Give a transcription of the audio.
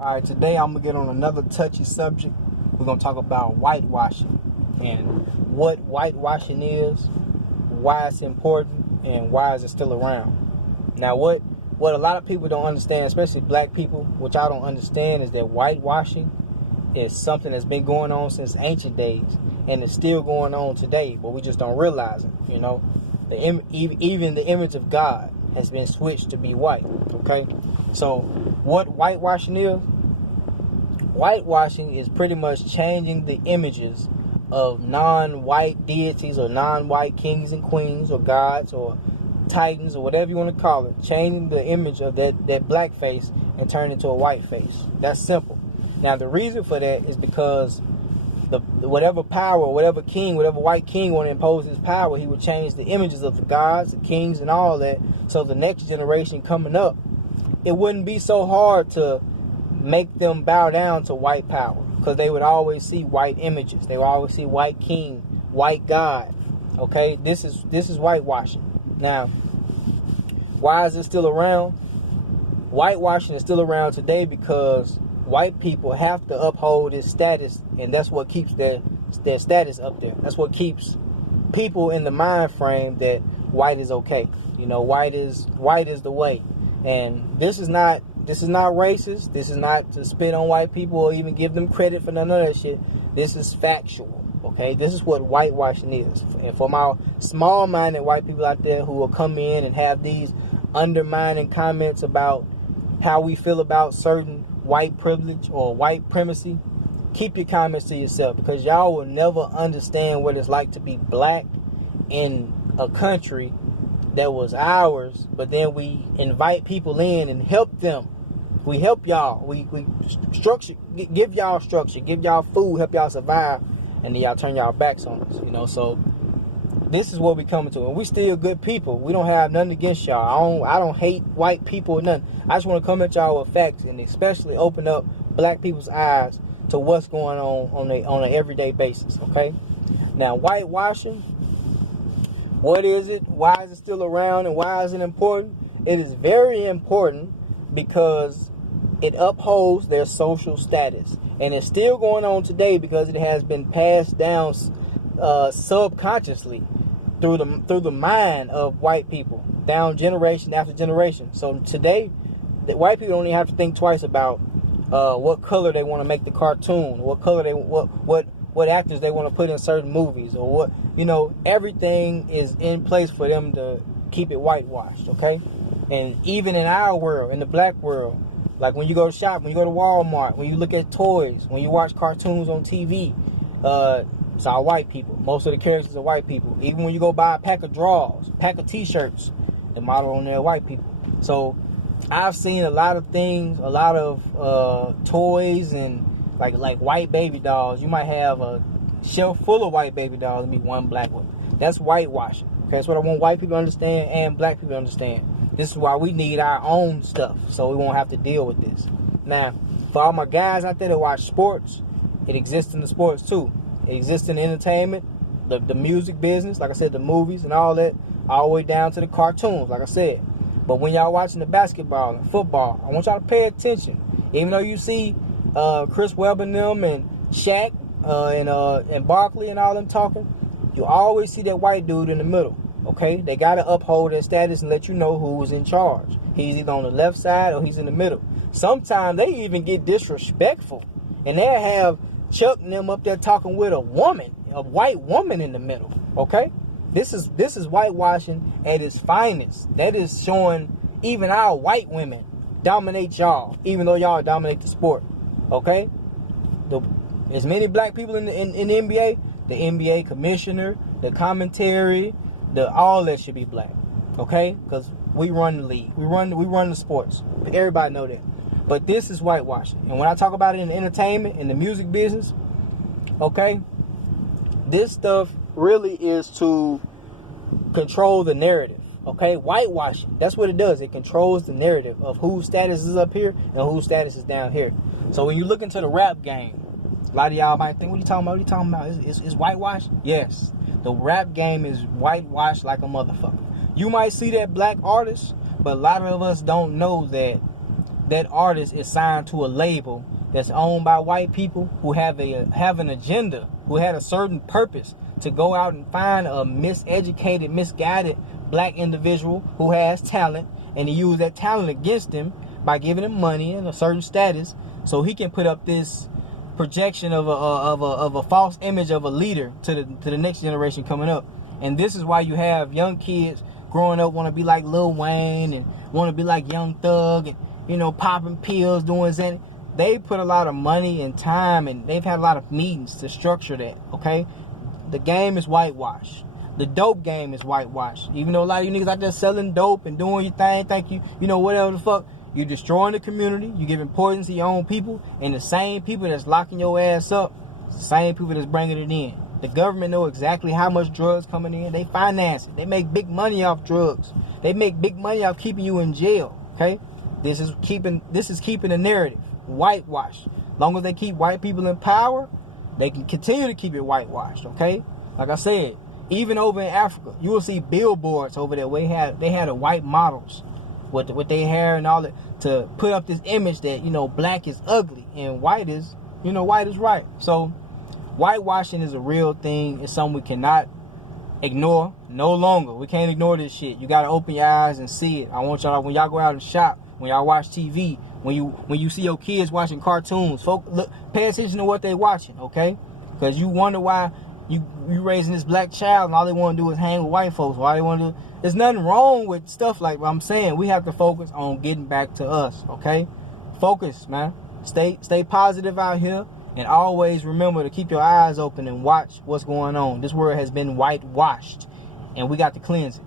Alright, today I'm going to get on another touchy subject. We're going to talk about whitewashing and what whitewashing is, why it's important, and why is it still around. Now, what a lot of people don't understand, especially black people, which I don't understand, is that whitewashing is something that's been going on since ancient days, and it's still going on today, but we just don't realize it, you know. Even the image of God has been switched to be white, okay? So what whitewashing is? Whitewashing is pretty much changing the images of non-white deities or non-white kings and queens or gods or titans or whatever you want to call it. Changing the image of that black face and turning it into a white face. That's simple. Now the reason for that is because whatever power, whatever king, whatever white king want to impose his power, he would change the images of the gods, the kings, and all that. So the next generation coming up, it wouldn't be so hard to make them bow down to white power, because they would always see white images. They would always see white king, white god. Okay, this is whitewashing. Now, why is it still around? Whitewashing is still around today because white people have to uphold its status, and that's what keeps their status up there. That's what keeps people in the mind frame that white is okay. You know, white is the way. And this is not racist. This is not to spit on white people or even give them credit for none of that shit. This is factual. Okay, this is what whitewashing is. And for my small-minded white people out there who will come in and have these undermining comments about how we feel about certain white privilege or white primacy, keep your comments to yourself, because y'all will never understand what it's like to be black in a country that was ours, but then we invite people in and help them. We help y'all. We structure, give y'all structure, give y'all food, help y'all survive, and then y'all turn y'all backs on us, you know. So this is what we coming to, and we still good people. We don't have nothing against y'all. I don't hate white people or nothing. I just want to come at y'all with facts, and especially open up black people's eyes to what's going on an everyday basis. Okay. Now, whitewashing. What is it? Why is it still around? And why is it important? It is very important because it upholds their social status. And it's still going on today because it has been passed down subconsciously through the mind of white people, down generation after generation. So today, the white people don't even have to think twice about what color they want to make the cartoon, what color what actors they want to put in certain movies, or what, you know, everything is in place for them to keep it whitewashed, okay? And even in our world, in the black world, like when you go to shop, when you go to Walmart, when you look at toys, when you watch cartoons on TV, it's all white people. Most of the characters are white people. Even when you go buy a pack of drawers, pack of t-shirts, the model on there are white people. So I've seen a lot of things, a lot of toys and like white baby dolls. You might have a shelf full of white baby dolls and be one black one. That's whitewashing. Okay, that's what I want white people to understand and black people to understand. This is why we need our own stuff, so we won't have to deal with this. Now, for all my guys out there that watch sports, it exists in the sports too. It exists in entertainment, the music business, like I said, the movies and all that, all the way down to the cartoons, like I said. But when y'all watching the basketball and football, I want y'all to pay attention. Even though you see Chris Webber and them and Shaq and Barkley and all them talking, you always see that white dude in the middle. Okay, they gotta uphold their status and let you know who's in charge. He's either on the left side or he's in the middle. Sometimes they even get disrespectful, and they have Chuck and them up there talking with a white woman in the middle. Okay, this is whitewashing at its finest. That is showing even our white women dominate y'all, even though y'all dominate the sport. Okay, as many black people in the NBA, the NBA commissioner, the commentary, all that should be black. Okay, because we run the league, we run the sports. Everybody know that. But this is whitewashing, and when I talk about it in the entertainment, in the music business, okay, this stuff really is to control the narrative. Okay, whitewashing, that's what it does. It controls the narrative of whose status is up here and whose status is down here. So when you look into the rap game, a lot of y'all might think, what are you talking about? What are you talking about? Is whitewash? Yes. The rap game is whitewashed like a motherfucker. You might see that black artist, but a lot of us don't know that that artist is signed to a label that's owned by white people who have an agenda, who had a certain purpose to go out and find a miseducated, misguided black individual who has talent, and to use that talent against him by giving him money and a certain status, so he can put up this projection of a false image of a leader to the next generation coming up. And this is why you have young kids growing up want to be like Lil Wayne and want to be like Young Thug and, you know, popping pills, doing that. They put a lot of money and time, and they've had a lot of meetings to structure that, okay? The game is whitewashed. The dope game is whitewashed. Even though a lot of you niggas out there selling dope and doing your thing, think you know, whatever the fuck, you're destroying the community, you give importance to your own people, and the same people that's locking your ass up, the same people that's bringing it in. The government know exactly how much drugs coming in. They finance it. They make big money off drugs. They make big money off keeping you in jail, okay? This is keeping the narrative whitewashed. As long as they keep white people in power, they can continue to keep it whitewashed, okay? Like I said, even over in Africa, you will see billboards over there where they had the white models with their hair and all that to put up this image that, you know, black is ugly and white is right. So whitewashing is a real thing. It's something we cannot ignore no longer. We can't ignore this shit. You gotta open your eyes and see it. I want y'all, when y'all go out and shop, when y'all watch TV, when you see your kids watching cartoons, pay attention to what they watching, okay? Because you wonder why you raising this black child and all they want to do is hang with white folks. All they want to do, there's nothing wrong with stuff like what I'm saying. We have to focus on getting back to us, okay? Focus, man. Stay positive out here, and always remember to keep your eyes open and watch what's going on. This world has been whitewashed, and we got to cleanse it.